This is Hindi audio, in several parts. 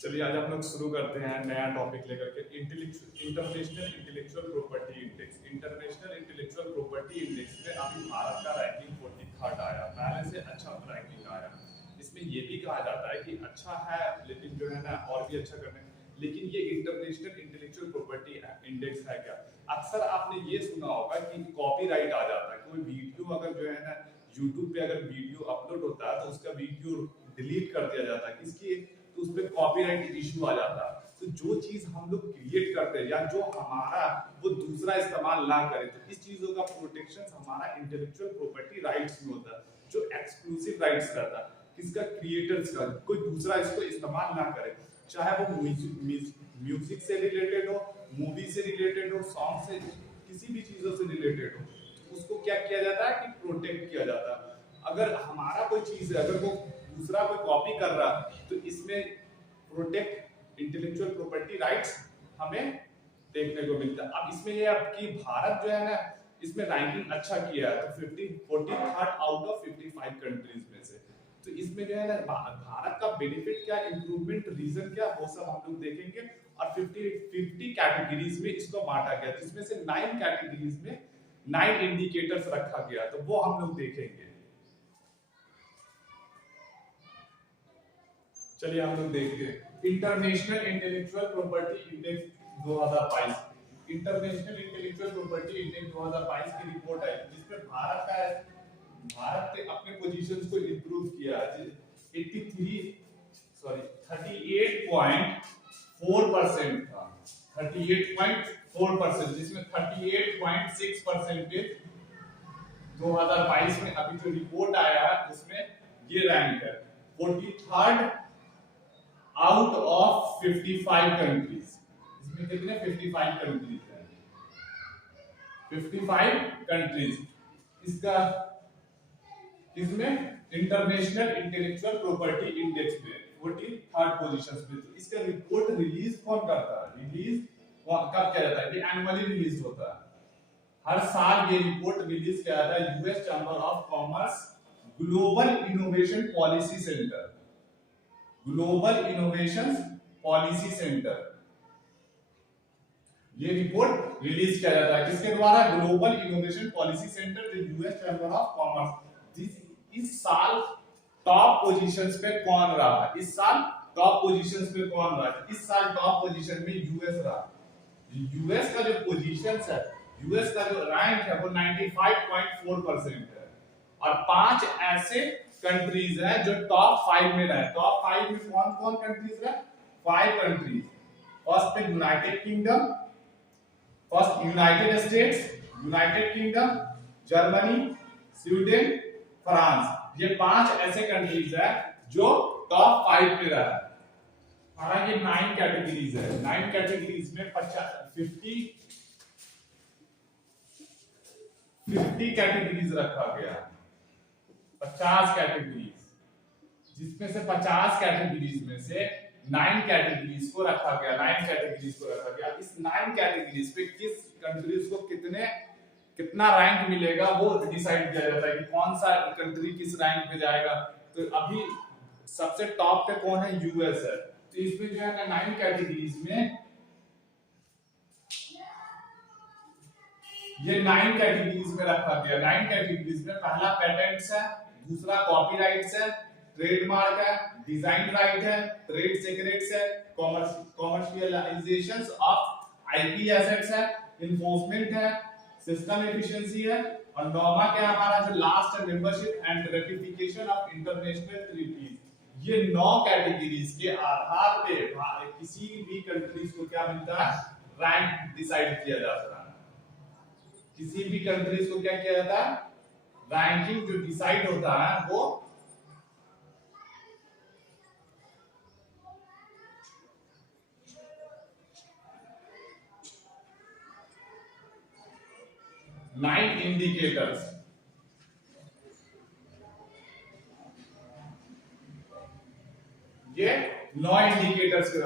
चलिए आज हम लोग शुरू करते हैं नया टॉपिक लेकर के international intellectual property index. International intellectual property index में अभी भारत का रैंकिंग 43rd आया, पहले से अच्छा रैंकिंग आया। इसमें ये भी कहा जाता है कि अच्छा है, लेकिन जो है ना और भी अच्छा करने। लेकिन ये इंटरनेशनल इंटेलेक्चुअल प्रॉपर्टी इंडेक्स है क्या? अक्सर आपने ये सुना होगा कि कॉपीराइट आ जाता है। कोई वीडियो अगर जो है ना यूट्यूब पे अगर वीडियो अपलोड होता है तो उसका वीडियो डिलीट कर दिया जाता है, किसकी? तो उसमें कॉपीराइट इशू आ जाता है। तो जो चीज हम लोग क्रिएट करते हैं या जो हमारा वो दूसरा इस्तेमाल ना करे, तो इस चीजों का प्रोटेक्शन हमारा इंटेलेक्चुअल प्रॉपर्टी राइट्स में होता है, जो एक्सक्लूसिव राइट्स रहता है किसका? क्रिएटर्स का। कोई दूसरा इसको इस्तेमाल ना करे, चाहे वो म्यूजिक से रिलेटेड हो, मूवी से रिलेटेड हो, सॉन्ग से, किसी भी चीजों से रिलेटेड हो, उसको क्या किया जाता है कि प्रोटेक्ट किया जाता है। अगर हमारा कोई चीज है, अगर वो दूसरा कोई कॉपी कर रहा है, तो इसमें प्रोटेक्ट इंटेलेक्चुअल प्रॉपर्टी राइट्स हमें देखने को मिलता है। अब इसमें ये आपकी भारत जो है ना, इसमें रैंकिंग अच्छा किया है, तो 43rd आउट ऑफ 55 कंट्रीज में से। तो इसमें जो है ना भारत का बेनिफिट क्या, इंप्रूवमेंट, रीजन क्या, वो सब हम लोग देखेंगे। और 50 कैटेगरीज में इसको बांटा गया, जिसमें से 9 कैटेगरीज में 9 इंडिकेटर्स रखा गया, तो वो हम लोग देखेंगे। चलिए हम लोग देखते हैं international intellectual property index 2022। International intellectual property index 2022 की रिपोर्ट आई, जिसमें भारत ने अपने पोजीशंस को इंप्रूव किया। 38.4% था, 38.4%, जिसमें 38.6% 2022 में अभी जो रिपोर्ट आया है उसमें ये रैंक है 43rd आउट ऑफ 55 कंट्रीज। इसमें कितने? 55 कंट्रीज हैं, 55 कंट्रीज। इसका इसमें इंटरनेशनल इंटेलेक्चुअल प्रॉपर्टी इंडेक्स में 43rd पोजीशन पे। तो इसका रिपोर्ट रिलीज कौन करता है? रिलीज कब किया जाता है? ये एनुअली रिलीज होता है, हर साल ये रिपोर्ट रिलीज किया जाता है US chamber of commerce global innovation policy centre, global innovation policy centre. ये रिपोर्ट रिलीज किया जाता है किसके द्वारा? ग्लोबल इनोवेशन पॉलिसी सेंटर, जो यूएस चैम्बर ऑफ कॉमर्स। इस साल टॉप पोजीशंस पे कौन रहा? इस साल टॉप पोजीशंस पे कौन रहा? इस साल टॉप पोजीशन में यूएस रहा। यूएस का जो पोजीशंस है, यूएस का जो रैंक है वो 95.4% है। और 5 ऐसे कंट्रीज हैं जो टॉप 5 में रहे। टॉप 5 में कौन कौन कंट्रीज है? 5 कंट्रीज। फर्स्ट पे United kingdom, first United states, United kingdom, Germany, Sweden, France. ये 5 ऐसे कंट्रीज है जो टॉप 5 में रहा है। हमारा ये 9 कैटेगरीज है, 9 कैटेगरीज में 50 कैटेगरीज रखा गया, 50 कैटेगरीज, जिसमें से 50 कैटेगरीज में से 9 कैटेगरीज को रखा गया, 9 कैटेगरीज को रखा गया। इस 9 कैटेगरीज पे किस कंट्रीज को कितना रैंक मिलेगा वो डिसाइड किया जाता है कि कौन सा कंट्री किस रैंक पे जाएगा। तो अभी सबसे टॉप पे कौन है? यूएस है। तो इसमें जो है ना 9 कैटेगरीज में, ये 9 कैटेगरीज में रखा गया। 9 कैटेगरीज में पहला पेटेंट्स है, दूसरा कॉपीराइट्स है, ट्रेडमार्क है, डिजाइन राइट है, ट्रेड सीक्रेट्स है, कॉमर्शियलाइजेशन ऑफ आईपी एसेट्स है, इन्फोर्समेंट है, सिस्टम एफिशिएंसी है, और नौवा क्या हमारा जो लास्ट है, membership and ratification of international treaties. ये 9 कैटेगरीज के आधार पे किसी भी कंट्रीज को क्या मिलता है? रैंक डिसाइड किया जाता है। किसी भी कंट्रीज को क्या किया जाता है? रैंकिंग जो डिसाइड होता है वो नाइन इंडिकेटर्स। ये 9 इंडिकेटर्स के।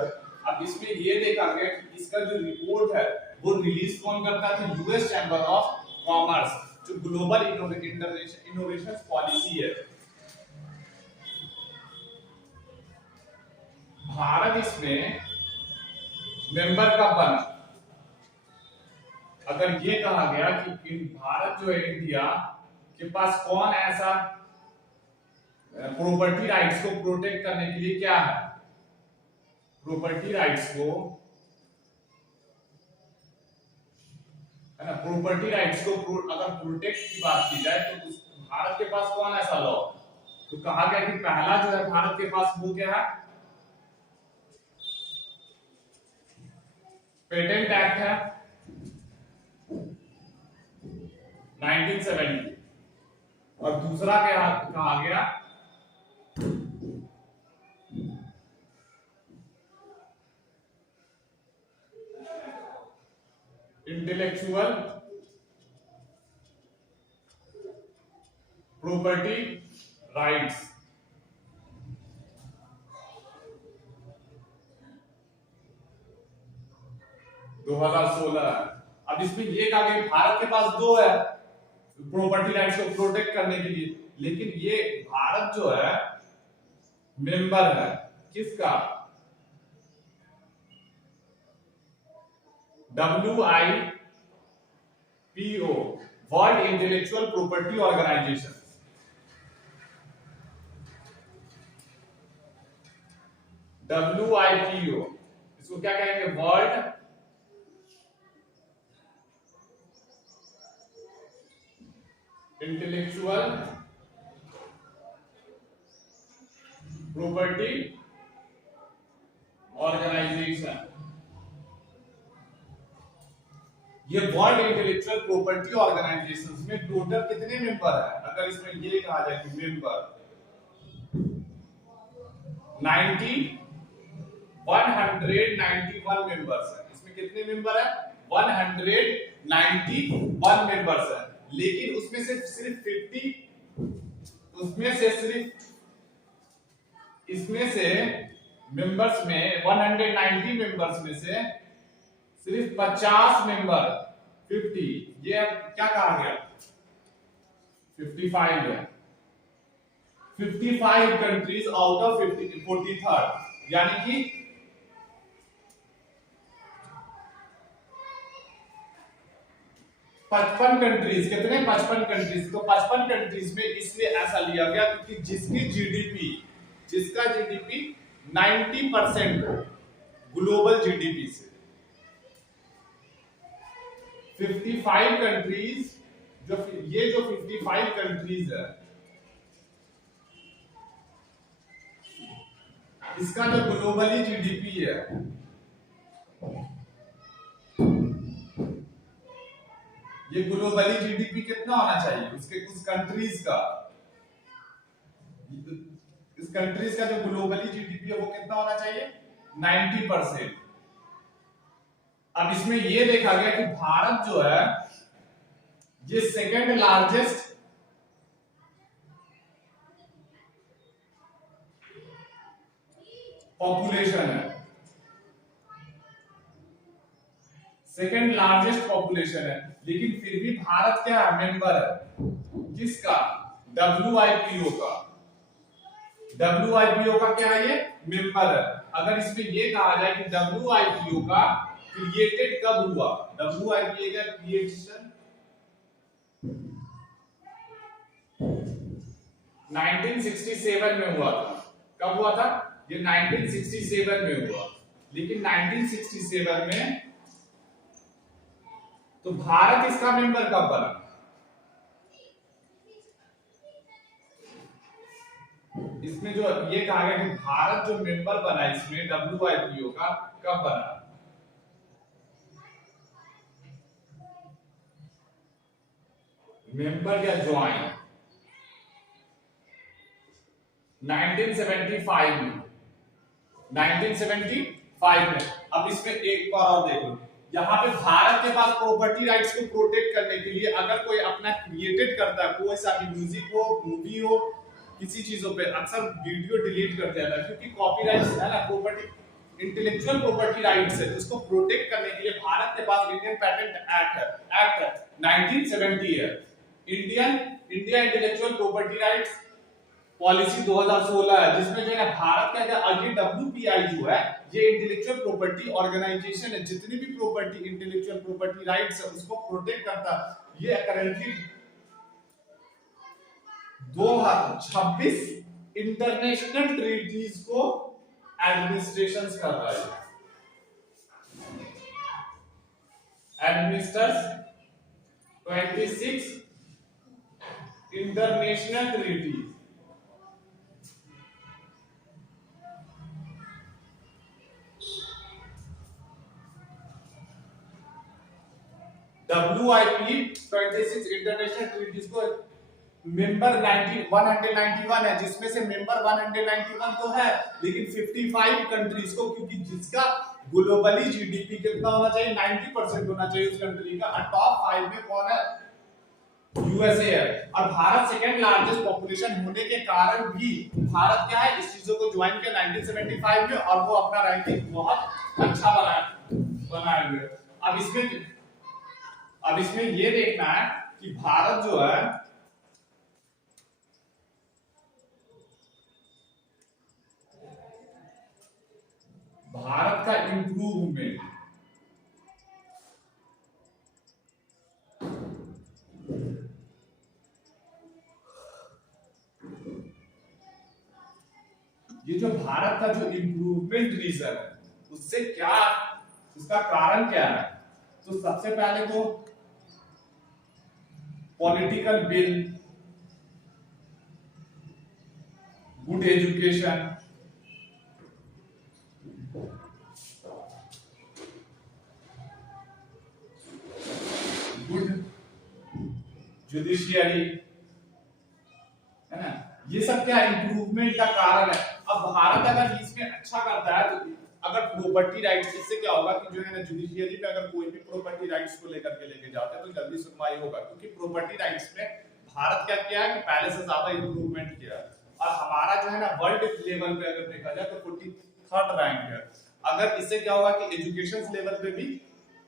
अब इसमें ये देखा गया कि इसका जो रिपोर्ट है वो रिलीज कौन करता है? तो यूएस चैम्बर ऑफ कॉमर्स, जो ग्लोबल इनोवेशन पॉलिसी है। भारत इसमें मेंबर कब बना? अगर ये कहा गया कि भारत जो है इंडिया के पास कौन ऐसा प्रॉपर्टी राइट्स को प्रोटेक्ट करने के लिए क्या है, प्रॉपर्टी राइट्स को, है ना, प्रॉपर्टी राइट्स को अगर प्रोटेक्ट की बात की जाए तो भारत के पास कौन ऐसा लॉ? तो कहा गया कि पहला जो है भारत के पास वो क्या है, पेटेंट एक्ट है 1970, और दूसरा क्या कहा गया, इंटेलेक्चुअल प्रॉपर्टी राइट्स। दो 2016। अब इसमें ये कहा गया भारत के पास दो है प्रॉपर्टी राइट्स को प्रोटेक्ट करने के लिए, लेकिन ये भारत जो है मेंबर है किसका, WIPO, World Intellectual Property Organisation. WIPO इसको क्या कहेंगे, वर्ल्ड इंटेलेक्चुअल प्रॉपर्टी ऑर्गेनाइजेशन। ये वर्ल्ड इंटेलेक्चुअल प्रॉपर्टी ऑर्गेनाइजेशन में टोटल कितने मेंबर है? अगर इसमें ये कहा जाए कि मेंबर 191 मेंबर्स है, इसमें कितने मेंबर है, 191 मेंबर्स है, लेकिन उसमें से सिर्फ 50, उसमें से सिर्फ इसमें से मेंबर्स में 190 मेंबर्स में से सिर्फ 50 मेंबर 50, ये क्या कहा गया 55 है, 55 कंट्रीज आउट ऑफ 43rd, यानी कि 55 कंट्रीज, कितने 55 कंट्रीज, तो 55 कंट्रीज में इसलिए ऐसा लिया गया क्योंकि जिसका जीडीपी 90% ग्लोबल जीडीपी से, 55 कंट्रीज, जो 55 कंट्रीज है इसका जो ग्लोबली जीडीपी है ये ग्लोबली जीडीपी कितना होना चाहिए उसके, उस कंट्रीज का, इस कंट्रीज का जो ग्लोबली जीडीपी है वो कितना होना चाहिए 90%। अब इसमें ये देखा गया कि भारत जो है ये सेकंड लार्जेस्ट पॉपुलेशन है, सेकंड लार्जेस्ट पॉपुलेशन है, लेकिन फिर भी भारत क्या है, मेंबर है किसका, WIPO का। WIPO का क्या है, ये मेंबर है। अगर इसमें ये कहा जाए कि WIPO का क्रिएटेड कब हुआ, WIPO का क्रिएशन 1967 में हुआ था। कब हुआ था, ये 1967 में हुआ, लेकिन 1967 में तो भारत इसका मेंबर कब बना, इसमें जो ये कहा गया कि भारत जो मेंबर बना इसमें WIPO का कब बना, मेंबर या ज्वाइन 1975 में, 1975 में। अब इसमें एक बार और देख लो, यहाँ पे भारत के पास प्रॉपर्टी राइट्स को प्रोटेक्ट करने के लिए अगर कोई अपना क्रिएटेड करता है, कोई सा भी म्यूजिक हो, मूवी हो, किसी चीजों पे अक्सर वीडियो डिलीट कर दिया जाता है क्योंकि कॉपीराइट्स है ना, प्रॉपर्टी इंटेलेक्चुअल प्रॉपर्टी राइट्स है, उसको प्रोटेक्ट करने के लिए भारत के पास इंडियन पेटेंट एक्ट है 1970 है, India intellectual property rights policy 2016 है, जिसमें जो है भारत का क्या, ये WPI जो है ये इंटेलेक्चुअल प्रॉपर्टी ऑर्गेनाइजेशन है, जितनी भी प्रॉपर्टी इंटेलेक्चुअल प्रॉपर्टी राइट्स है उसको प्रोटेक्ट करता है। ये करंटली 2026 इंटरनेशनल ट्रीटीज को एडमिनिस्ट्रेशन कर रहा है, administers 26 international treaties. WIP 26 international treaties को मेंबर 191 है, जिसमें से मेंबर 191 तो है, लेकिन 55 कंट्रीज को, क्योंकि जिसका ग्लोबली जीडीपी कितना होना चाहिए, 90% होना चाहिए उस कंट्री का, और टॉप 5 में कौन है, यूएसए है। और भारत सेकंड लार्जेस्ट पॉपुलेशन होने के कारण भी भारत क्या है, इस चीजों को ज्वाइन किया 1975 में, और वो अपना रैंकिंग बहुत अच्छा बनाए हुए। अब इसमें ये देखना है कि भारत जो है भारत का इंप्रूवमेंट ये जो भारत का जो इंप्रूवमेंट रीजन है उससे क्या, उसका कारण क्या है, तो सबसे पहले तो political will, good education, good judiciary, है ना, ये सब क्या इंप्रूवमेंट का कारण है। अब भारत अगर इसमें अच्छा करता है तो अगर प्रॉपर्टी राइट्स, इससे क्या होगा कि जो है ना जुडिशियरी में अगर कोई भी प्रॉपर्टी राइट्स को लेकर के लेके जाते हैं तो जल्दी सुनवाई होगा, क्योंकि प्रॉपर्टी राइट्स में भारत क्या किया है कि पहले से ज्यादा इंप्रूवमेंट किया है। और हमारा जो है ना वर्ल्ड लेवल पे अगर देखा जाए तो 43rd रैंक है। अगर इससे क्या होगा कि एजुकेशन लेवल पे भी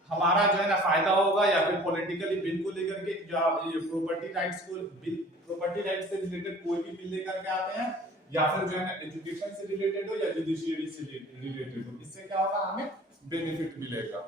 हमारा जो है ना फायदा होगा, या फिर पॉलिटिकली बिल को लेकर के जो प्रॉपर्टी राइट्स को बिल, प्रॉपर्टी राइट्स से रिलेटेड कोई भी बिल लेकर के आते हैं, या फिर जो है ना एजुकेशन से रिलेटेड हो या जुडिशियरी से रिलेटेड हो, इससे क्या होगा, हमें बेनिफिट मिलेगा।